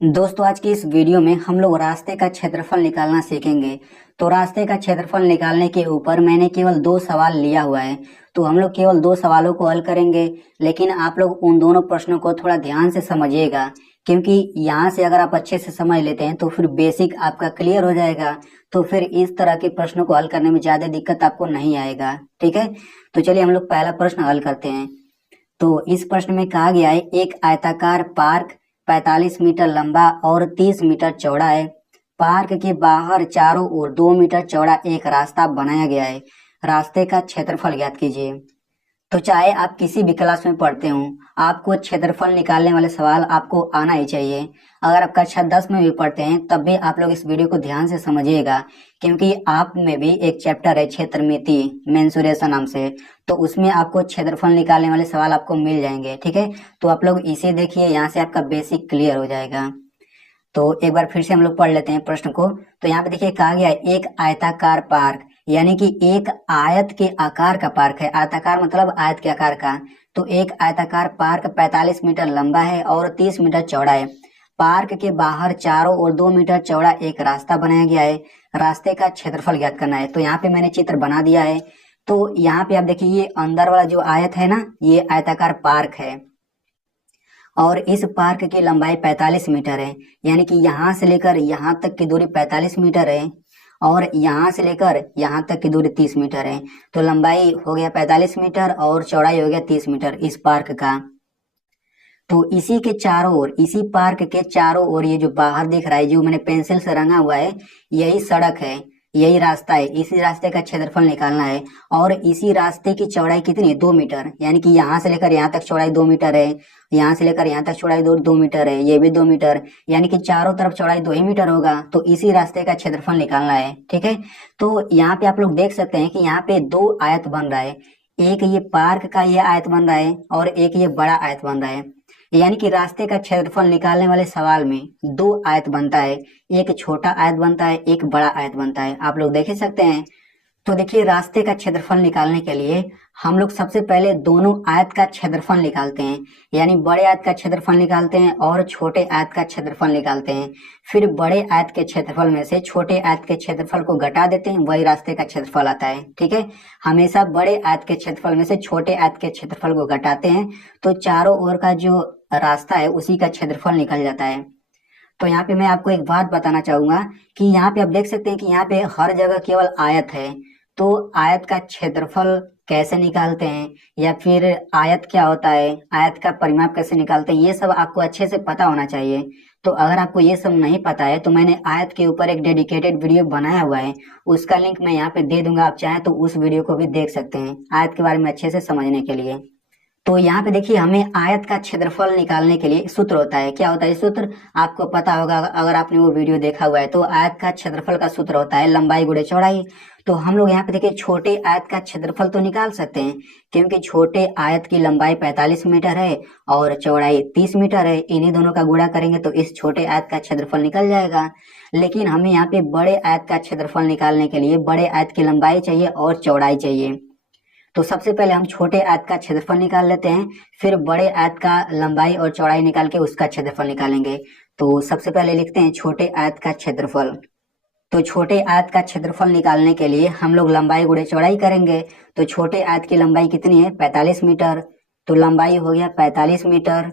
दोस्तों आज की इस वीडियो में हम लोग रास्ते का क्षेत्रफल निकालना सीखेंगे। तो रास्ते का क्षेत्रफल निकालने के ऊपर मैंने केवल दो सवाल लिया हुआ है। तो हम लोग केवल दो सवालों को हल करेंगे, लेकिन आप लोग उन दोनों प्रश्नों को थोड़ा ध्यान से समझिएगा, क्योंकि यहाँ से अगर आप अच्छे से समझ लेते हैं तो फिर बेसिक आपका क्लियर हो जाएगा। तो फिर इस तरह के प्रश्नों को हल करने में ज्यादा दिक्कत आपको नहीं आएगा। ठीक है, तो चलिए हम लोग पहला प्रश्न हल करते हैं। तो इस प्रश्न में कहा गया है एक आयताकार पार्क 45 मीटर लंबा और 30 मीटर चौड़ा है। पार्क के बाहर चारों ओर 2 मीटर चौड़ा एक रास्ता बनाया गया है। रास्ते का क्षेत्रफल ज्ञात कीजिए। तो चाहे आप किसी भी क्लास में पढ़ते हो, आपको क्षेत्रफल निकालने वाले सवाल आपको आना ही चाहिए। अगर आप कक्षा 10 में भी पढ़ते हैं तब भी आप लोग इस वीडियो को ध्यान से समझिएगा, क्योंकि आप में भी एक चैप्टर है क्षेत्रमिति मेंसुरेशन नाम से। तो उसमें आपको क्षेत्रफल निकालने वाले सवाल आपको मिल जाएंगे। ठीक है, तो आप लोग इसे देखिए, यहाँ से आपका बेसिक क्लियर हो जाएगा। तो एक बार फिर से हम लोग पढ़ लेते हैं प्रश्न को। तो यहाँ पे देखिए कहा गया है एक आयताकार पार्क, यानी कि एक आयत के आकार का पार्क है। आयताकार मतलब आयत के आकार का। तो एक आयताकार पार्क 45 मीटर लंबा है और 30 मीटर चौड़ा है। पार्क के बाहर चारों ओर 2 मीटर चौड़ा एक रास्ता बनाया गया है। रास्ते का क्षेत्रफल ज्ञात करना है। तो यहाँ पे मैंने चित्र बना दिया है। तो यहाँ पे आप देखिए ये अंदर वाला जो आयत है ना, ये आयताकार पार्क है और इस पार्क की लंबाई 45 मीटर है, यानी कि यहाँ से लेकर यहाँ तक की दूरी 45 मीटर है और यहाँ से लेकर यहाँ तक की दूरी 30 मीटर है। तो लंबाई हो गया 45 मीटर और चौड़ाई हो गया 30 मीटर इस पार्क का। तो इसी के चारों ओर, इसी पार्क के चारों ओर ये जो बाहर दिख रहा है, जो मैंने पेंसिल से रंगा हुआ है, यही सड़क है, यही रास्ता है। इसी रास्ते का क्षेत्रफल निकालना है। और इसी रास्ते की चौड़ाई कितनी है? 2 मीटर, यानी कि यहाँ से लेकर यहाँ तक चौड़ाई 2 मीटर है, यहाँ से लेकर यहाँ तक चौड़ाई 2 मीटर है, ये भी 2 मीटर, यानी कि चारों तरफ चौड़ाई 2 ही मीटर होगा। तो इसी रास्ते का क्षेत्रफल निकालना है। ठीक है, तो यहाँ पे आप लोग देख सकते हैं कि यहाँ पे दो आयत बन रहा है। एक ये पार्क का ये आयत बन रहा है और एक ये बड़ा आयत बन रहा है। यानी कि रास्ते का क्षेत्रफल निकालने वाले सवाल में दो आयत बनता है, एक छोटा आयत बनता है, एक बड़ा आयत बनता है। आप लोग देख ही सकते हैं। तो देखिए रास्ते का क्षेत्रफल निकालने के लिए हम लोग सबसे पहले दोनों आयत का क्षेत्रफल निकालते हैं, यानी बड़े आयत का क्षेत्रफल निकालते हैं और छोटे आयत का क्षेत्रफल निकालते हैं। फिर बड़े आयत के क्षेत्रफल में से छोटे आयत के क्षेत्रफल को घटा देते हैं, वही रास्ते का क्षेत्रफल आता है। ठीक है, हमेशा बड़े आयत के क्षेत्रफल में से छोटे आयत के क्षेत्रफल को घटाते हैं, तो चारों ओर का जो रास्ता है उसी का क्षेत्रफल निकल जाता है। तो यहाँ पे मैं आपको एक बात बताना चाहूंगा कि यहाँ पे आप देख सकते हैं कि यहाँ पे हर जगह केवल आयत है। तो आयत का क्षेत्रफल कैसे निकालते हैं, या फिर आयत क्या होता है, आयत का परिमाप कैसे निकालते हैं, ये सब आपको अच्छे से पता होना चाहिए। तो अगर आपको ये सब नहीं पता है तो मैंने आयत के ऊपर एक डेडिकेटेड वीडियो बनाया हुआ है, उसका लिंक मैं यहाँ पे दे दूंगा। आप चाहें तो उस वीडियो को भी देख सकते हैं आयत के बारे में अच्छे से समझने के लिए। तो यहाँ पे देखिए हमें आयत का क्षेत्रफल निकालने के लिए सूत्र होता है। क्या होता है सूत्र? आपको पता होगा अगर आपने वो वीडियो देखा हुआ है। तो आयत का क्षेत्रफल का सूत्र होता है लंबाई गुणे चौड़ाई। तो हम लोग यहाँ पे देखिए छोटे आयत का क्षेत्रफल तो निकाल सकते हैं, क्योंकि छोटे आयत की लंबाई 45 मीटर है और चौड़ाई 30 मीटर है। इन्हीं दोनों का गुणा करेंगे तो इस छोटे आयत का क्षेत्रफल निकल जाएगा। लेकिन हमें यहाँ पे बड़े आयत का क्षेत्रफल निकालने के लिए बड़े आयत की लंबाई चाहिए और चौड़ाई चाहिए। तो सबसे पहले हम छोटे आयत का क्षेत्रफल निकाल लेते हैं, फिर बड़े आयत का लंबाई और चौड़ाई निकाल के उसका क्षेत्रफल निकालेंगे। तो सबसे पहले लिखते हैं छोटे आयत का क्षेत्रफल। तो छोटे आयत का क्षेत्रफल निकालने के लिए हम लोग लंबाई गुणे चौड़ाई करेंगे। तो छोटे आयत की लंबाई कितनी है? 45 मीटर। तो लंबाई हो गया 45 मीटर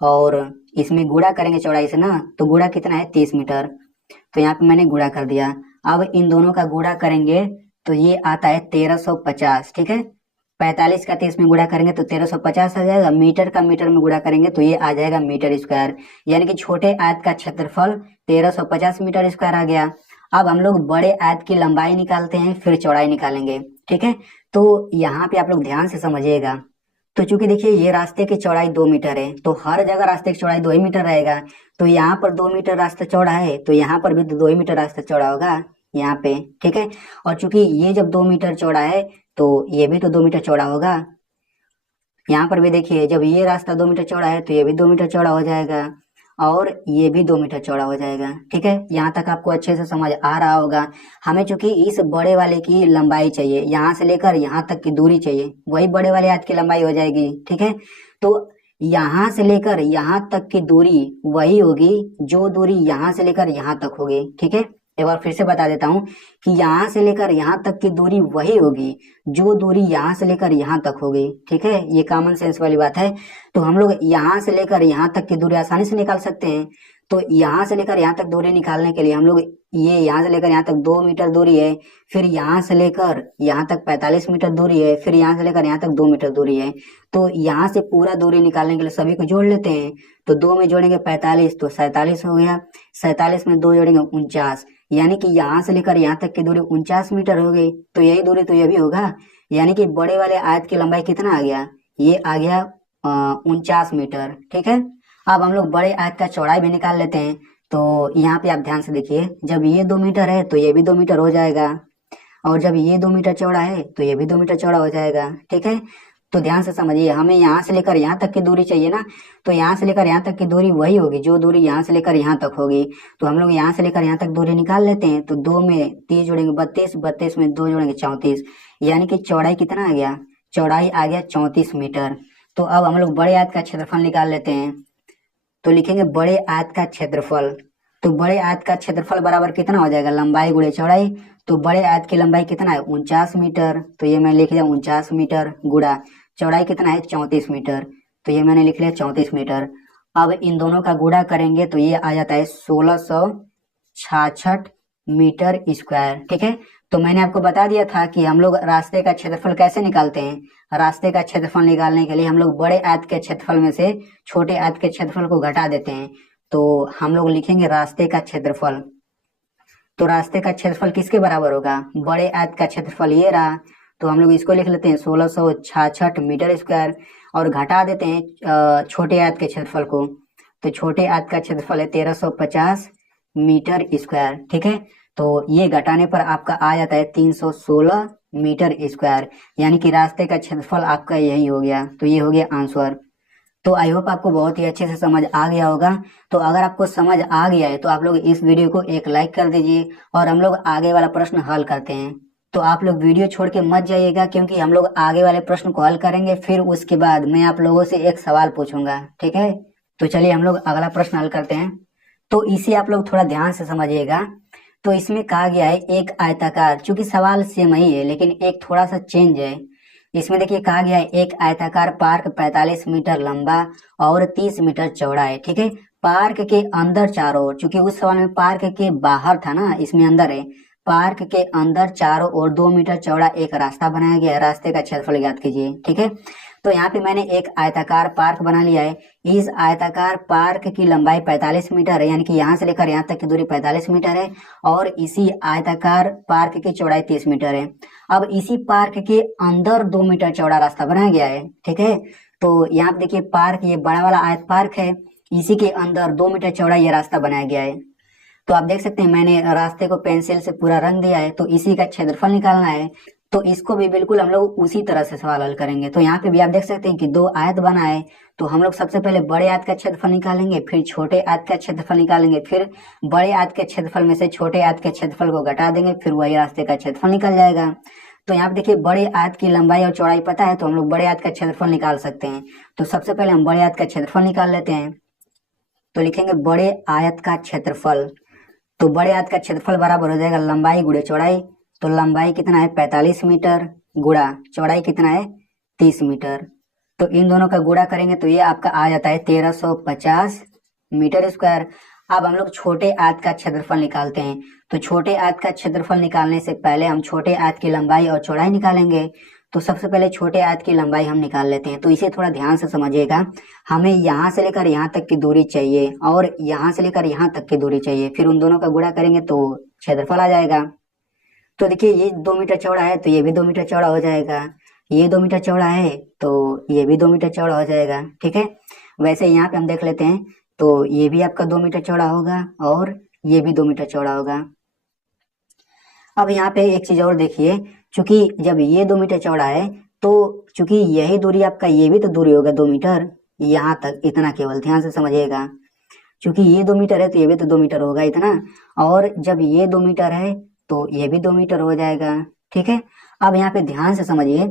और इसमें गुणा करेंगे चौड़ाई से ना, तो गुणा कितना है? 30 मीटर। तो यहाँ पे मैंने गुणा कर दिया। अब इन दोनों का गुणा करेंगे तो ये आता है 1350। ठीक है, 45 का 30 में गुणा करेंगे तो 1350 आ जाएगा। मीटर का मीटर में गुणा करेंगे तो ये आ जाएगा मीटर स्क्वायर, यानी कि छोटे आयत का क्षेत्रफल 1350 मीटर स्क्वायर आ गया। अब हम लोग बड़े आयत की लंबाई निकालते हैं, फिर चौड़ाई निकालेंगे। ठीक है, तो यहाँ पे आप लोग ध्यान से समझिएगा। तो चूंकि देखिए ये रास्ते की चौड़ाई 2 मीटर है, तो हर जगह रास्ते की चौड़ाई 2 ही मीटर रहेगा। तो यहाँ पर 2 मीटर रास्ता चौड़ा है तो यहाँ पर भी 2 ही मीटर रास्ता चौड़ा होगा यहाँ पे। ठीक है, और चूंकि ये जब 2 मीटर चौड़ा है तो ये भी तो 2 मीटर चौड़ा होगा। यहाँ पर भी देखिए जब ये रास्ता 2 मीटर चौड़ा है तो ये भी 2 मीटर चौड़ा हो जाएगा और ये भी 2 मीटर चौड़ा हो जाएगा। ठीक है, यहाँ तक आपको अच्छे से समझ आ रहा होगा। हमें चूंकि इस बड़े वाले की लंबाई चाहिए, यहाँ से लेकर यहाँ तक की दूरी चाहिए, वही बड़े वाले हाथ की लंबाई हो जाएगी। ठीक है, तो यहाँ से लेकर यहाँ तक की दूरी वही होगी जो दूरी यहाँ से लेकर यहाँ तक होगी। ठीक है, एक बार फिर से बता देता हूँ कि यहाँ से लेकर यहाँ तक की दूरी वही होगी जो दूरी यहाँ से लेकर यहाँ तक होगी। ठीक है, ये कॉमन सेंस वाली बात है। तो हम लोग यहाँ से लेकर यहाँ तक की दूरी आसानी से निकाल सकते हैं। तो यहाँ से लेकर यहाँ तक दूरी निकालने के लिए हम लोग ये यहाँ से लेकर यहाँ तक 2 मीटर दूरी है, फिर यहाँ से लेकर यहाँ तक 45 मीटर दूरी है, फिर यहाँ से लेकर यहाँ तक 2 मीटर दूरी है। तो यहाँ से पूरा दूरी निकालने के लिए सभी को जोड़ लेते हैं। तो 2 में जोड़ेंगे 45 तो 47 हो गया, 47 में 2 जोड़ेंगे 49, यानी कि यहाँ से लेकर यहाँ तक की दूरी 49 मीटर हो गई। तो यही दूरी तो ये भी होगा, यानी कि बड़े वाले आयत की लंबाई कितना आ गया, ये आ गया 49 मीटर। ठीक है, अब हम लोग बड़े आयत का चौड़ाई भी निकाल लेते हैं। तो यहाँ पे आप ध्यान से देखिए, जब ये 2 मीटर है तो ये भी 2 मीटर हो जाएगा, और जब ये 2 मीटर चौड़ा है तो ये भी 2 मीटर चौड़ा हो जाएगा। ठीक है, तो ध्यान से समझिए, हमें यहाँ से लेकर यहाँ तक की दूरी चाहिए ना, तो यहाँ से लेकर यहाँ तक की दूरी वही होगी जो दूरी यहाँ से लेकर यहाँ तक होगी। तो हम लोग यहाँ से लेकर यहाँ तक दूरी निकाल लेते हैं। तो 2 में 30 जोड़ेंगे 32, 32 में 2 जोड़ेंगे 34, यानी कि चौड़ाई कितना आ गया, चौड़ाई आ गया 34 मीटर। तो अब हम लोग बड़े आयत का क्षेत्रफल निकाल लेते हैं। तो लिखेंगे बड़े आयत का क्षेत्रफल। तो बड़े आयत का क्षेत्रफल बराबर कितना हो जाएगा, लंबाई गुणे चौड़ाई। तो बड़े आयत की लंबाई कितना है 49 मीटर, तो ये मैं लिख लिया 49 मीटर, गुणा चौड़ाई कितना है 34 मीटर, तो ये मैंने लिख लिया 34 मीटर। अब इन दोनों का गुणा करेंगे तो ये आ जाता है 1666 मीटर स्क्वायर। ठीक है, तो मैंने आपको बता दिया था कि हम लोग रास्ते का क्षेत्रफल कैसे निकालते हैं। रास्ते का क्षेत्रफल निकालने के लिए हम लोग बड़े आयत के क्षेत्रफल में से छोटे आयत के क्षेत्रफल को घटा देते हैं। तो हम लोग लिखेंगे रास्ते का क्षेत्रफल। तो रास्ते का क्षेत्रफल किसके बराबर होगा, बड़े आयत का क्षेत्रफल ये रहा। तो हम लोग इसको लिख लेते हैं 1666 मीटर स्क्वायर, और घटा देते हैं छोटे आयत के क्षेत्रफल को। तो छोटे आयत का क्षेत्रफल है 1350 मीटर स्क्वायर। ठीक है, तो ये घटाने पर आपका आ जाता है 316 मीटर स्क्वायर, यानी कि रास्ते का क्षेत्रफल आपका यही हो गया। तो ये हो गया आंसर। तो आई होप आपको बहुत ही अच्छे से समझ आ गया होगा। तो अगर आपको समझ आ गया है तो आप लोग इस वीडियो को एक लाइक कर दीजिए, और हम लोग आगे वाला प्रश्न हल करते हैं। तो आप लोग वीडियो छोड़ के मत जाइएगा, क्योंकि हम लोग आगे वाले प्रश्न को हल करेंगे, फिर उसके बाद मैं आप लोगों से एक सवाल पूछूंगा। ठीक है, तो चलिए हम लोग अगला प्रश्न हल करते हैं। तो इसे आप लोग थोड़ा ध्यान से समझिएगा। तो इसमें कहा गया है एक आयताकार, चूंकि सवाल सेम ही है लेकिन एक थोड़ा सा चेंज है। इसमें देखिए कहा गया है एक आयताकार पार्क 45 मीटर लंबा और 30 मीटर चौड़ा है। ठीक है, पार्क के अंदर चारों ओर, चूंकि उस सवाल में पार्क के बाहर था ना, इसमें अंदर है। पार्क के अंदर चारों ओर 2 मीटर चौड़ा एक रास्ता बनाया गया है। रास्ते का क्षेत्रफल ज्ञात कीजिए। ठीक है, तो यहाँ पे मैंने एक आयताकार पार्क बना लिया है। इस आयताकार पार्क की लंबाई 45 मीटर है, यानी कि यहाँ से लेकर यहाँ तक की दूरी 45 मीटर है, और इसी आयताकार पार्क की चौड़ाई 30 मीटर है। अब इसी पार्क के अंदर 2 मीटर चौड़ा रास्ता बनाया गया है। ठीक है, तो यहाँ पे देखिए पार्क, ये बड़ा वाला आयत पार्क है, इसी के अंदर 2 मीटर चौड़ा ये रास्ता बनाया गया है। तो आप देख सकते हैं मैंने रास्ते को पेंसिल से पूरा रंग दिया है। तो इसी का क्षेत्रफल निकालना है। तो इसको भी बिल्कुल हम लोग उसी तरह से सवाल हल करेंगे। तो यहाँ पे भी आप देख सकते हैं कि 2 आयत बना है। तो हम लोग सबसे पहले बड़े आयत का क्षेत्रफल निकालेंगे, फिर छोटे आयत का क्षेत्रफल निकालेंगे, फिर बड़े आयत के क्षेत्रफल में से छोटे आयत के क्षेत्रफल को घटा देंगे, फिर वही रास्ते का क्षेत्रफल निकल जाएगा। तो यहाँ पे देखिए बड़े आयत की लंबाई और चौड़ाई पता है, तो हम लोग बड़े आयत का क्षेत्रफल निकाल सकते हैं। तो सबसे पहले हम बड़े आयत का क्षेत्रफल निकाल लेते हैं। तो लिखेंगे बड़े आयत का क्षेत्रफल। तो बड़े आयत का क्षेत्रफल बराबर हो जाएगा लंबाई गुणे चौड़ाई। तो लंबाई कितना है 45 मीटर, गुणा चौड़ाई कितना है 30 मीटर। तो इन दोनों का गुणा करेंगे तो ये आपका आ जाता है 1350 मीटर स्क्वायर। अब हम लोग छोटे आयत का क्षेत्रफल निकालते हैं। तो छोटे आयत का क्षेत्रफल निकालने से पहले हम छोटे आयत की लंबाई और चौड़ाई निकालेंगे। तो सबसे पहले छोटे आयत की लंबाई हम निकाल लेते हैं। तो इसे थोड़ा ध्यान से समझिएगा। हमें यहाँ से लेकर यहाँ तक की दूरी चाहिए, और यहाँ से लेकर यहाँ तक की दूरी चाहिए, फिर उन दोनों का गुणा करेंगे तो क्षेत्रफल आ जाएगा। तो देखिए ये 2 मीटर चौड़ा है, तो ये भी 2 मीटर चौड़ा हो जाएगा। ये 2 मीटर चौड़ा है तो ये भी 2 मीटर चौड़ा हो जाएगा। ठीक है, वैसे यहाँ पे हम देख लेते हैं। तो ये भी आपका 2 मीटर चौड़ा होगा, और ये भी 2 मीटर चौड़ा होगा। अब यहाँ पे एक चीज और देखिए, चूंकि जब ये 2 मीटर चौड़ा है, तो चूंकि यही दूरी आपका, ये भी तो दूरी होगा 2 मीटर, यहाँ तक इतना, केवल ध्यान से समझिएगा। चूंकि ये 2 मीटर है तो ये भी तो 2 मीटर होगा इतना, और जब ये 2 मीटर है तो ये भी 2 मीटर हो जाएगा। ठीक है, अब यहाँ पे ध्यान से समझिए,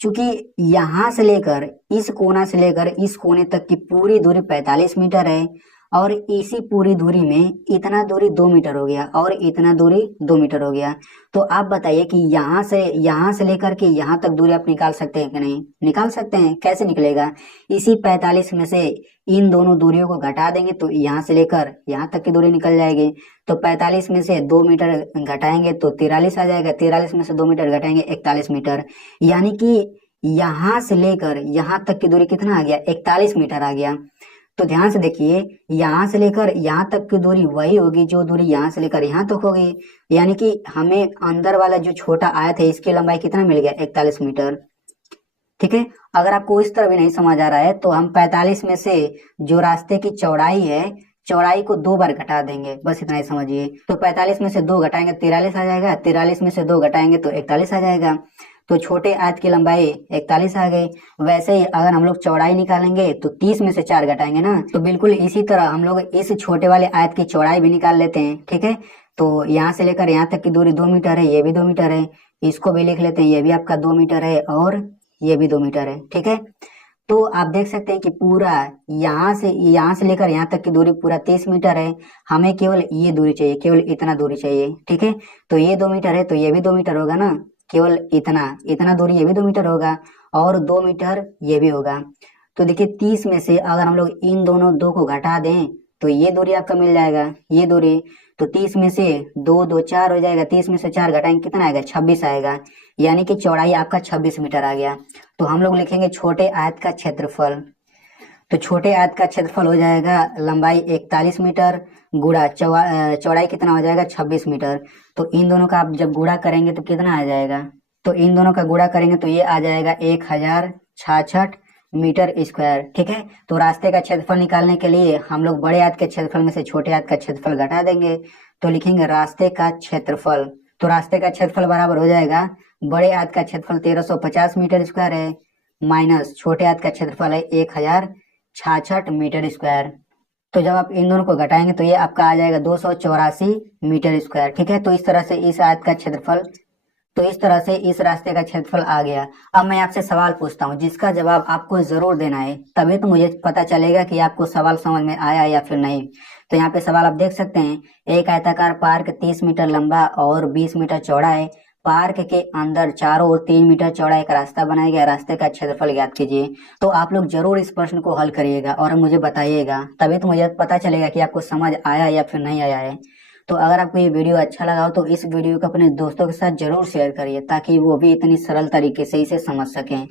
चूंकि यहाँ से लेकर इस कोना से लेकर इस कोने तक की पूरी दूरी 45 मीटर है और इसी पूरी दूरी में इतना दूरी 2 मीटर हो गया और इतना दूरी 2 मीटर हो गया। तो आप बताइए कि यहाँ से लेकर के यहाँ तक दूरी आप निकाल सकते हैं कि नहीं? निकाल सकते हैं। कैसे निकलेगा? इसी 45 में से इन दोनों दूरियों को घटा देंगे तो यहाँ से लेकर यहाँ तक की दूरी निकल जाएगी। तो 45 में से 2 मीटर घटाएंगे तो 43 आ जाएगा। 43 में से 2 मीटर घटाएंगे 41 मीटर। यानी कि यहाँ से लेकर यहाँ तक की दूरी कितना आ गया? 41 मीटर आ गया। तो ध्यान से देखिए, यहाँ से लेकर यहाँ तक की दूरी वही होगी जो दूरी यहाँ से लेकर यहाँ तक होगी। यानी कि हमें अंदर वाला जो छोटा आयत है इसकी लंबाई कितना मिल गया? 41 मीटर। ठीक है। अगर आपको इस तरह भी नहीं समझ आ रहा है तो हम 45 में से जो रास्ते की चौड़ाई है, चौड़ाई को 2 बार घटा देंगे, बस इतना ही समझिए। तो 45 में से 2 घटाएंगे 43 आ जाएगा। 43 में से 2 घटाएंगे तो 41 आ जाएगा। तो छोटे आयत की लंबाई 41 आ गई। वैसे ही अगर हम लोग चौड़ाई निकालेंगे तो 30 में से 4 घटाएंगे ना, तो बिल्कुल इसी तरह हम लोग इस छोटे वाले आयत की चौड़ाई भी निकाल लेते हैं। ठीक है। तो यहाँ से लेकर यहाँ तक की दूरी 2 मीटर है, ये भी 2 मीटर है। इसको भी लिख लेते हैं, ये भी आपका 2 मीटर है और ये भी 2 मीटर है। ठीक है। तो आप देख सकते हैं कि पूरा यहाँ से लेकर यहाँ तक की दूरी पूरा 30 मीटर है। हमें केवल ये दूरी चाहिए, केवल इतना दूरी चाहिए। ठीक है। तो ये 2 मीटर है तो ये भी 2 मीटर होगा ना, केवल इतना दूरी ये भी 2 मीटर होगा और 2 मीटर ये भी होगा। तो देखिए 30 में से अगर हम लोग इन दोनों 2 को घटा दें तो ये दूरी आपका मिल जाएगा, ये दूरी। तो 30 में से 2 2 4 हो जाएगा। 30 में से 4 घटाएंगे कितना आएगा? 26 आएगा। यानी कि चौड़ाई आपका 26 मीटर आ गया। तो हम लोग लिखेंगे छोटे आयत का क्षेत्रफल। तो छोटे आयत का क्षेत्रफल हो जाएगा लंबाई 41 मीटर गुणा चौड़ाई कितना हो जाएगा? 26 मीटर। तो इन दोनों का आप जब गुणा करेंगे तो कितना आ जाएगा? तो इन दोनों का गुणा करेंगे तो ये आ जाएगा 1066 मीटर स्क्वायर। ठीक है। तो रास्ते का क्षेत्रफल निकालने के लिए हम लोग बड़े आयत के क्षेत्रफल में से छोटे आयत का क्षेत्रफल घटा देंगे। तो लिखेंगे रास्ते का क्षेत्रफल। तो रास्ते का क्षेत्रफल बराबर हो जाएगा बड़े आयत का क्षेत्रफल 1350 मीटर स्क्वायर है माइनस छोटे आयत का क्षेत्रफल है 1066 मीटर स्क्वायर। तो जब आप इन दोनों को घटाएंगे तो ये आपका आ जाएगा 284 मीटर स्क्वायर। ठीक है। तो इस तरह से इस आयत का क्षेत्रफल, तो इस तरह से इस रास्ते का क्षेत्रफल आ गया। अब मैं आपसे सवाल पूछता हूँ जिसका जवाब आपको जरूर देना है, तभी तो मुझे पता चलेगा कि आपको सवाल समझ में आया या फिर नहीं। तो यहाँ पे सवाल आप देख सकते हैं, एक आयताकार पार्क 30 मीटर लंबा और 20 मीटर चौड़ा है। पार्क के अंदर चारों ओर 3 मीटर चौड़ा एक रास्ता बनाया गया, रास्ते का क्षेत्रफल ज्ञात कीजिए। तो आप लोग जरूर इस प्रश्न को हल करिएगा और मुझे बताइएगा, तभी तो मुझे पता चलेगा कि आपको समझ आया या फिर नहीं आया है। तो अगर आपको ये वीडियो अच्छा लगा हो तो इस वीडियो को अपने दोस्तों के साथ जरूर शेयर करिए ताकि वो भी इतनी सरल तरीके से इसे समझ सकें।